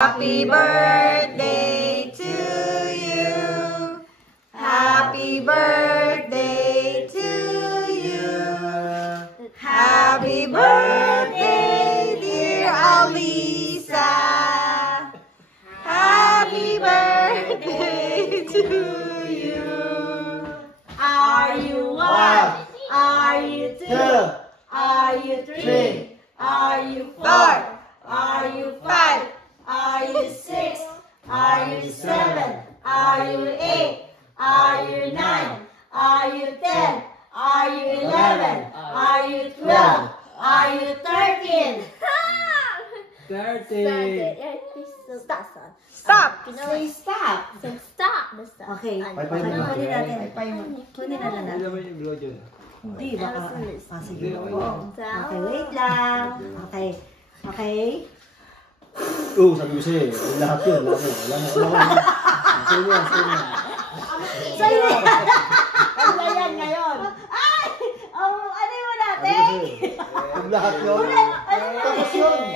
Happy birthday to you. Happy birthday to you. Happy birthday, dear Alisa. Happy birthday to you. Are you one? Are you two? Are you three? Are you four? Are you five? Are you 6? Are you 7? Are you 8? Are you 9? Are you 10? Are you 11? Are you 12? Are you 13? 30. Stop. Stop. Say stop. Say stop. Okay. Kunin natin. Kunin na natin. Hindi, baka. Sige. Okay, wait lang. Okay. Okay. Oo, sabi ko sa'yo, lahat yun. Wala mo. Sa'yo yan. Sa'yo yan. Ano yan ngayon? Ay! Ano mo natin? Lahat yun. Tapos yun.